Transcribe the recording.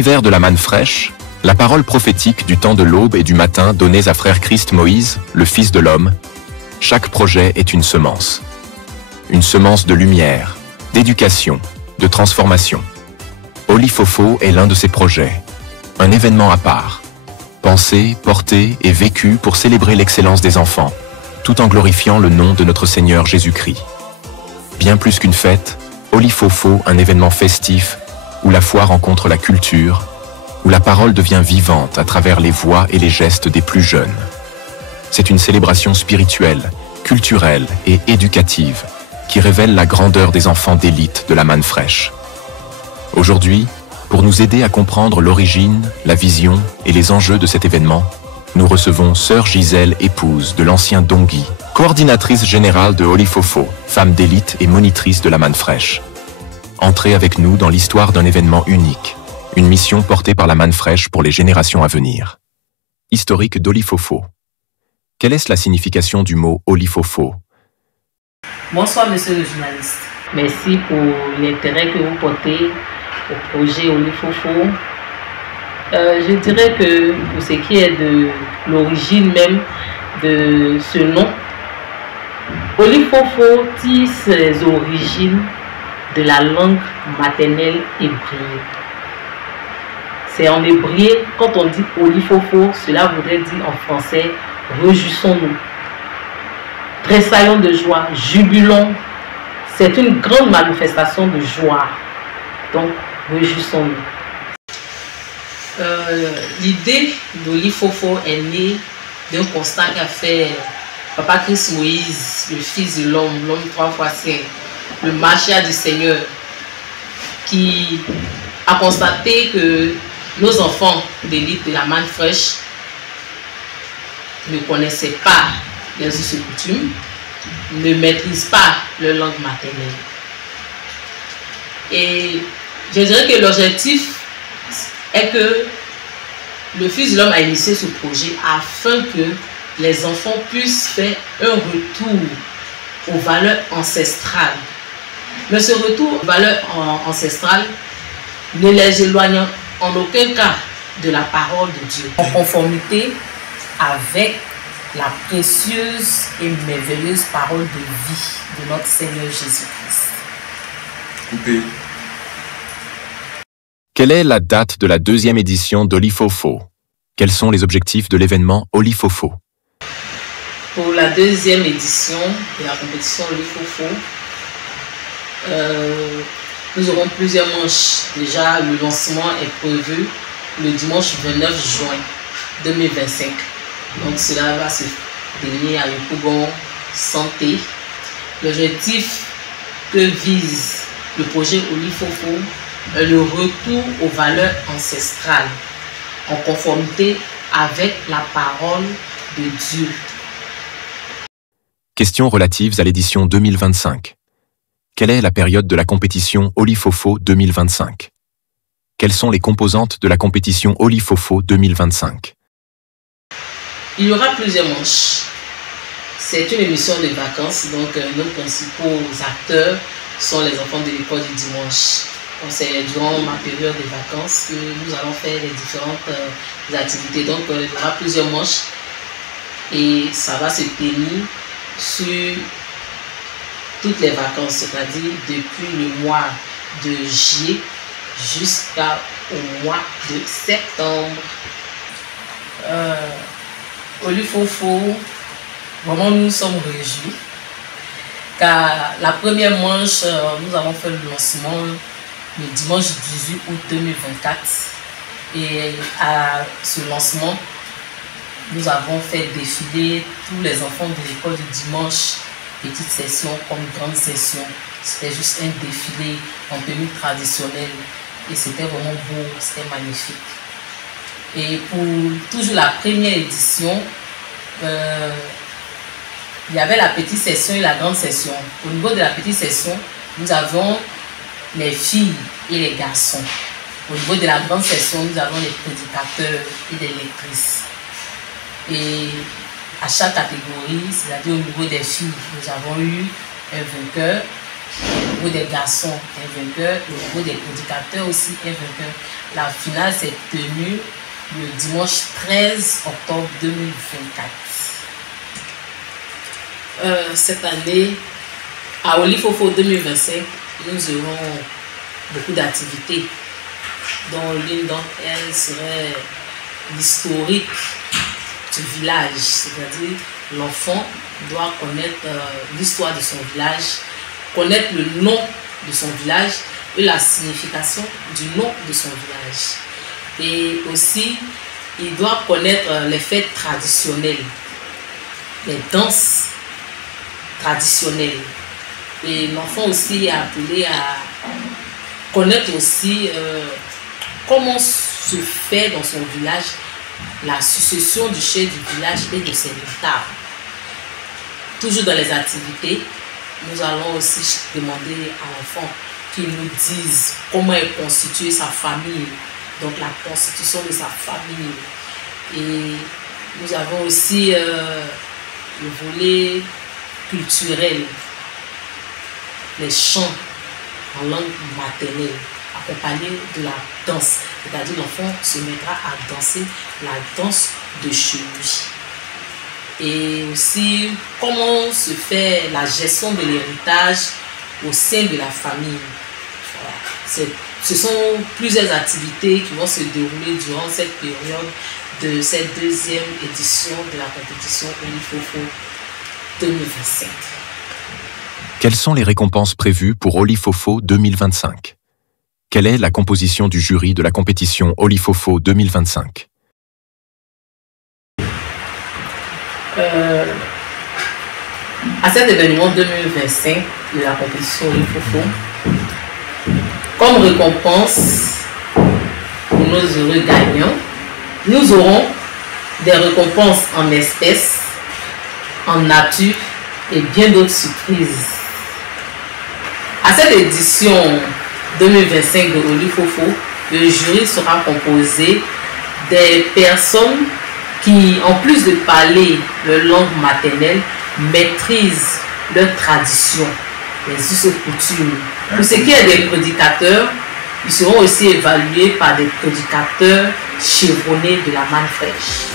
l'univers de la manne fraîche, la parole prophétique du temps de l'aube et du matin donnée à frère Christ Moïse, le Fils de l'homme, chaque projet est une semence. Une semence de lumière, d'éducation, de transformation. Olifofo est l'un de ces projets. Un événement à part. Pensé, porté et vécu pour célébrer l'excellence des enfants, tout en glorifiant le nom de notre Seigneur Jésus-Christ. Bien plus qu'une fête, Olifofo, un événement festif où la foi rencontre la culture, où la parole devient vivante à travers les voix et les gestes des plus jeunes. C'est une célébration spirituelle, culturelle et éducative qui révèle la grandeur des enfants d'élite de la manne fraîche. Aujourd'hui, pour nous aider à comprendre l'origine, la vision et les enjeux de cet événement, nous recevons Sœur Gisèle, épouse de l'ancien Dongui, coordinatrice générale de Olifofo, femme d'élite et monitrice de la manne fraîche. Entrez avec nous dans l'histoire d'un événement unique, une mission portée par la manne fraîche pour les générations à venir. Historique d'Olifofo. Quelle est la signification du mot Olifofo? Bonsoir, monsieur le journaliste. Merci pour l'intérêt que vous portez au projet Olifofo. Je dirais que pour ce qui est de l'origine même de ce nom, Olifofo tire ses origines de la langue maternelle hébraïque. C'est en hébreu, quand on dit Olifofo, cela voudrait dire en français « réjouissons-nous ». Tressaillons de joie, jubilons. C'est une grande manifestation de joie. Donc, réjouissons-nous. L'idée d'Olifofo est née d'un constat qu'a fait Papa Christ Moïse, le Fils de l'homme, l'homme 3 fois saint, le Machia du Seigneur, qui a constaté que nos enfants d'élite de la manne fraîche ne connaissaient pas les us et coutumes, ne maîtrisent pas leur langue maternelle. Et je dirais que l'objectif est que le Fils de l'homme a initié ce projet afin que les enfants puissent faire un retour aux valeurs ancestrales. Mais ce retour aux valeurs ancestrales ne les éloigne en aucun cas de la parole de Dieu, en conformité avec la précieuse et merveilleuse parole de vie de notre Seigneur Jésus-Christ. Coupé. Quelle est la date de la deuxième édition d'Olifofo? Quels sont les objectifs de l'événement Olifofo? Pour la deuxième édition de la compétition Olifofo, nous aurons plusieurs manches. Déjà, le lancement est prévu le dimanche 29 juin 2025. Donc cela va se dérouler à Yopougon Santé. L'objectif que vise le projet Olifofo est le retour aux valeurs ancestrales en conformité avec la parole de Dieu. Questions relatives à l'édition 2025. Quelle est la période de la compétition Olifofo 2025? Quelles sont les composantes de la compétition Olifofo 2025? Il y aura plusieurs manches. C'est une émission de vacances, donc nos principaux acteurs sont les enfants de l'école du dimanche. C'est durant ma période de vacances que nous allons faire les différentes activités. Donc il y aura plusieurs manches et ça va se tenir sur toutes les vacances, c'est-à-dire depuis le mois de juillet jusqu'au mois de septembre. Olifofo, vraiment nous sommes réjouis car la première manche, nous avons fait le lancement le dimanche 18 août 2024 et à ce lancement, nous avons fait défiler tous les enfants de l'école du dimanche, petite session comme grande session. C'était juste un défilé en tenue traditionnelle et c'était vraiment beau, c'était magnifique. Et pour toujours la première édition, il y avait la petite session et la grande session. Au niveau de la petite session, nous avons les filles et les garçons. Au niveau de la grande session, nous avons les prédicateurs et les lectrices. Et à chaque catégorie, c'est-à-dire au niveau des filles, nous avons eu un vainqueur Le groupe des garçons est vainqueur, le groupe des prédicateurs aussi est vainqueur. La finale s'est tenue le dimanche 13 octobre 2024. Cette année, à Olifofo 2025, nous aurons beaucoup d'activités, dont l'une d'entre elles serait l'historique du village, c'est-à-dire l'enfant doit connaître l'histoire de son village, connaître le nom de son village et la signification du nom de son village. Et aussi, il doit connaître les fêtes traditionnelles, les danses traditionnelles. Et l'enfant aussi est appelé à connaître aussi comment se fait dans son village la succession du chef du village et de ses notables. Toujours dans les activités, nous allons aussi demander à l'enfant qu'il nous dise comment est constituée sa famille, donc la constitution de sa famille. Et nous avons aussi le volet culturel, les chants en langue maternelle, accompagnés de la danse. C'est-à-dire l'enfant se mettra à danser la danse de chez lui. Et aussi, comment se fait la gestion de l'héritage au sein de la famille. Voilà. Ce sont plusieurs activités qui vont se dérouler durant cette période de cette deuxième édition de la compétition Olifofo 2025. Quelles sont les récompenses prévues pour Olifofo 2025? Quelle est la composition du jury de la compétition Olifofo 2025? À cet événement 2025 de la compétition Olifofo, comme récompense pour nos heureux gagnants, nous aurons des récompenses en espèces, en nature et bien d'autres surprises. À cette édition 2025 de Olifofo, le jury sera composé des personnes qui, en plus de parler leur langue maternelle, maîtrisent leurs traditions, les us et coutumes. Pour ce qui est des prédicateurs, ils seront aussi évalués par des prédicateurs chevronnés de la manne fraîche.